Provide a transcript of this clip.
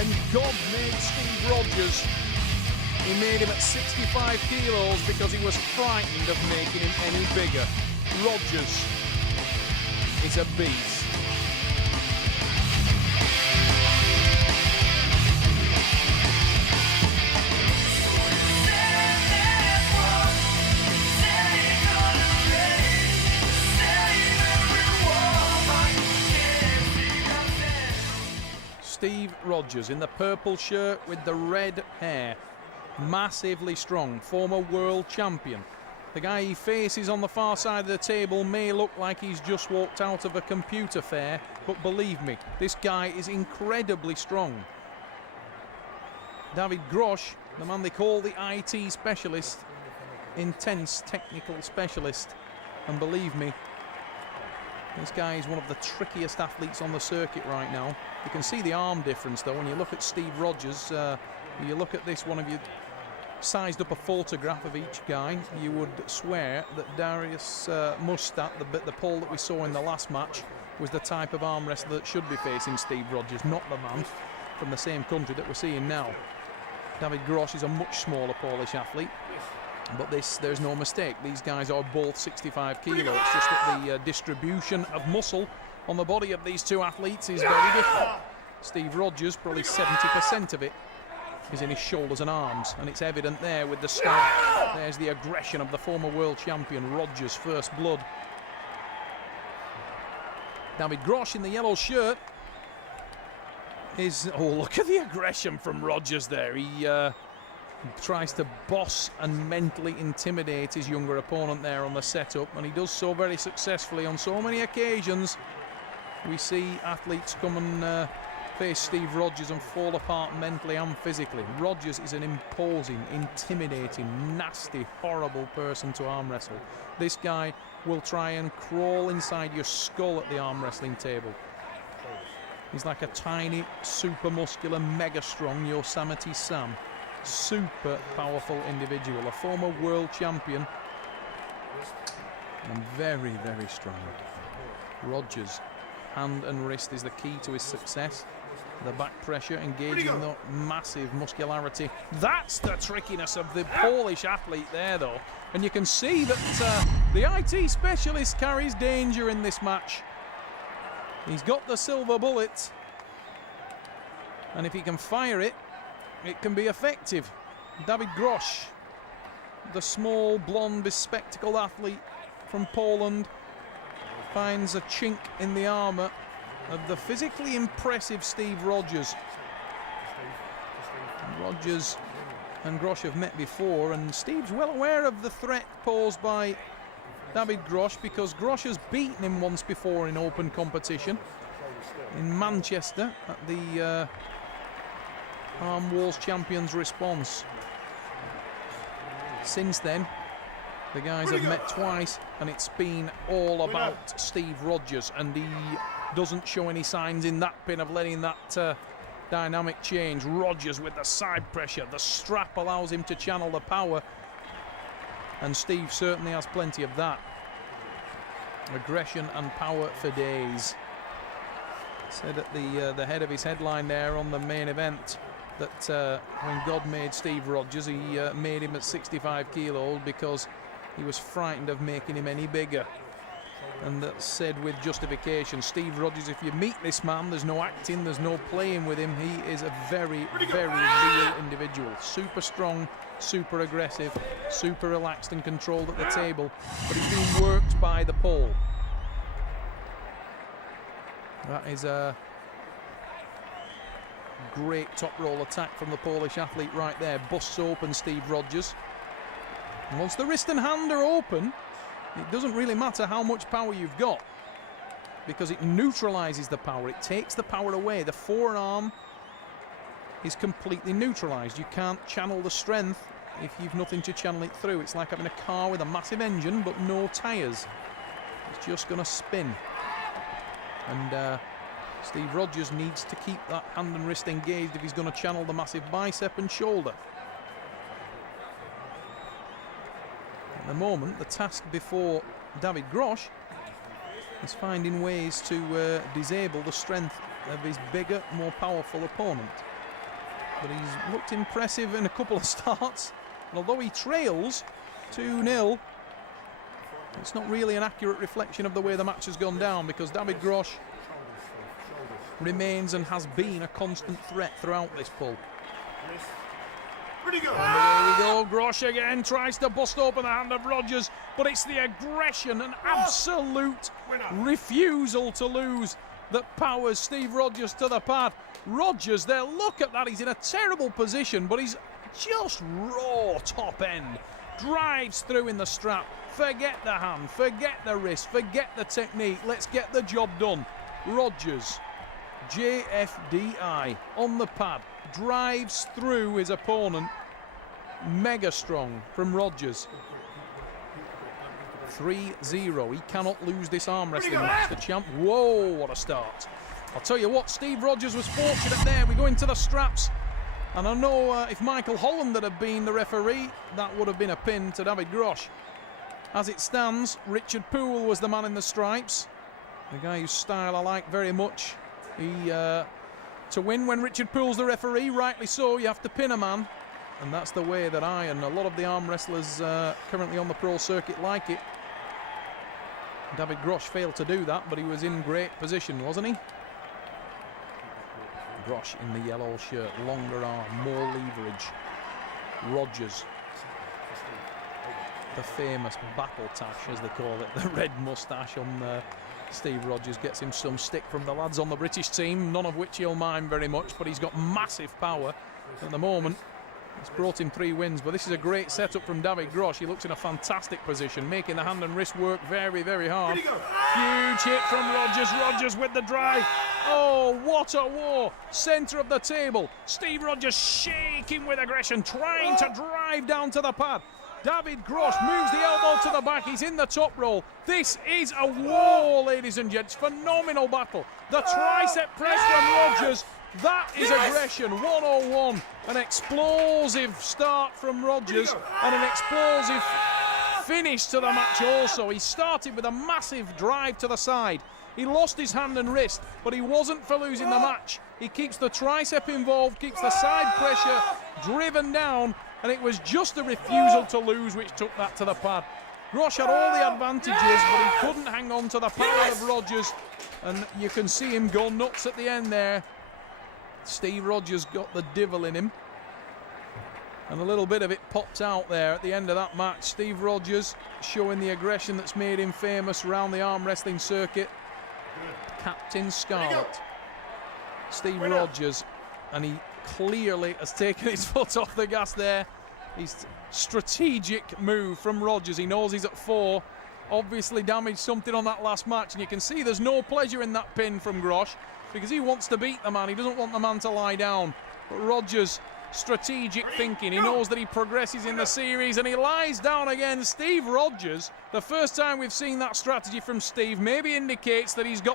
When God made Steve Rogers, he made him at 65 kilos because he was frightened of making him any bigger. Rogers is a beast. Steve Rogers in the purple shirt with the red hair. Massively strong, former world champion. The guy he faces on the far side of the table may look like he's just walked out of a computer fair, but believe me, this guy is incredibly strong. David Groch, the man they call the IT specialist, intense technical specialist, and believe me, this guy is one of the trickiest athletes on the circuit right now. You can see the arm difference though when you look at Steve Rogers. You look at this, one of you sized up a photograph of each guy, you would swear that Darius Mustat, the Pole that we saw in the last match, was the type of arm wrestler that should be facing Steve Rogers, not the man from the same country that we're seeing now. David Groch is a much smaller Polish athlete, but there's no mistake. These guys are both 65 kilos. It's just that the distribution of muscle on the body of these two athletes is very different. Steve Rogers, probably 70% of it is in his shoulders and arms, and it's evident there with the start. There's the aggression of the former world champion, Rogers, first blood. David Groch in the yellow shirt is, oh, look at the aggression from Rogers there. He tries to boss and mentally intimidate his younger opponent there on the setup, and he does so very successfully on so many occasions. We see athletes come and face Steve Rogers and fall apart mentally and physically. Rogers is an imposing, intimidating, nasty, horrible person to arm wrestle. This guy will try and crawl inside your skull at the arm wrestling table. He's like a tiny, super muscular, mega strong Yosemite Sam. Super powerful individual, a former world champion, and very, very strong. Rogers, hand and wrist is the key to his success. The back pressure, engaging the massive muscularity. That's the trickiness of the Polish athlete there, though. And you can see that the IT specialist carries danger in this match. He's got the silver bullet, and if he can fire it, it can be effective. David Groch, the small, blonde, bespectacled athlete from Poland, finds a chink in the armour of the physically impressive Steve Rogers. Rogers and Groch have met before, and Steve's well aware of the threat posed by David Groch, because Groch has beaten him once before in open competition in Manchester at the Arm Wars Champions Response. Since then, the guys have met twice, and it's been all about Steve Rogers, and he doesn't show any signs in that pin of letting that dynamic change. Rogers with the side pressure, the strap allows him to channel the power, and Steve certainly has plenty of that. Aggression and power for days. Said at the head of his headline there on the main event that when God made Steve Rogers, he made him at 65 kilos because he was frightened of making him any bigger. And that's said with justification. Steve Rogers, if you meet this man, there's no acting, there's no playing with him. He is a very, very real individual. Super strong, super aggressive, super relaxed and controlled at the table, but he's being worked by the pole. That is a great top roll attack from the Polish athlete right there. Busts open Steve Rogers. And once the wrist and hand are open, it doesn't really matter how much power you've got, because it neutralizes the power. It takes the power away. The forearm is completely neutralized. You can't channel the strength if you've nothing to channel it through. It's like having a car with a massive engine but no tires. It's just going to spin. And Steve Rogers needs to keep that hand and wrist engaged if he's going to channel the massive bicep and shoulder. At the moment, the task before David Groch is finding ways to disable the strength of his bigger, more powerful opponent. but he's looked impressive in a couple of starts. And although he trails 2-0, it's not really an accurate reflection of the way the match has gone down, because David Groch remains and has been a constant threat throughout this pull. And there we go, Groch again tries to bust open the hand of Rogers, but it's the aggression and absolute refusal to lose that powers Steve Rogers to the pad. Rogers there, look at that, he's in a terrible position, but he's just raw top end. Drives through in the strap, forget the hand, forget the wrist, forget the technique, let's get the job done. Rogers, JFDI on the pad, drives through his opponent. Mega strong from Rogers. 3-0. He cannot lose this arm wrestling match, the champ. Whoa, what a start. I'll tell you what, Steve Rogers was fortunate there. We go into the straps. And I know if Michael Holland had been the referee, that would have been a pin to David Groch. As it stands, Richard Poole was the man in the stripes. The guy whose style I like very much. To win when Richard Poole's the referee, rightly so, you have to pin a man. And that's the way that I and a lot of the arm wrestlers currently on the pro circuit like it. David Groch failed to do that, but he was in great position, wasn't he? Groch in the yellow shirt, longer arm, more leverage. Rogers, the famous battle tash, as they call it, the red moustache on Steve Rogers, gets him some stick from the lads on the British team, none of which he'll mind very much, but he's got massive power at the moment. It's brought him 3 wins, but this is a great setup from David Groch. He looks in a fantastic position, making the hand and wrist work very, very hard. Huge hit from Rogers. Rogers with the drive. Oh, what a war. Centre of the table. Steve Rogers shaking with aggression, trying to drive down to the pad. David Groch moves the elbow to the back. He's in the top roll. This is a war, ladies and gents. Phenomenal battle. The tricep press from Rogers. That is aggression, 101. An explosive start from Rogers and an explosive finish to the match also. He started with a massive drive to the side. He lost his hand and wrist, but he wasn't for losing the match. He keeps the tricep involved, keeps the side pressure driven down, and it was just a refusal to lose which took that to the pad. Groch had all the advantages, but he couldn't hang on to the power of Rogers, and you can see him go nuts at the end there. Steve Rogers got the devil in him, and a little bit of it popped out there at the end of that match. Steve Rogers showing the aggression that's made him famous around the arm wrestling circuit. Captain Scarlet, Steve Rogers, and he clearly has taken his foot off the gas there. His strategic move from Rogers. He knows he's at 4. Obviously damaged something on that last match, and you can see there's no pleasure in that pin from Groch, because he wants to beat the man. He doesn't want the man to lie down. But Rogers, strategic thinking. He knows that he progresses in the series, and he lies down again. Steve Rogers, the first time we've seen that strategy from Steve, maybe indicates that he's got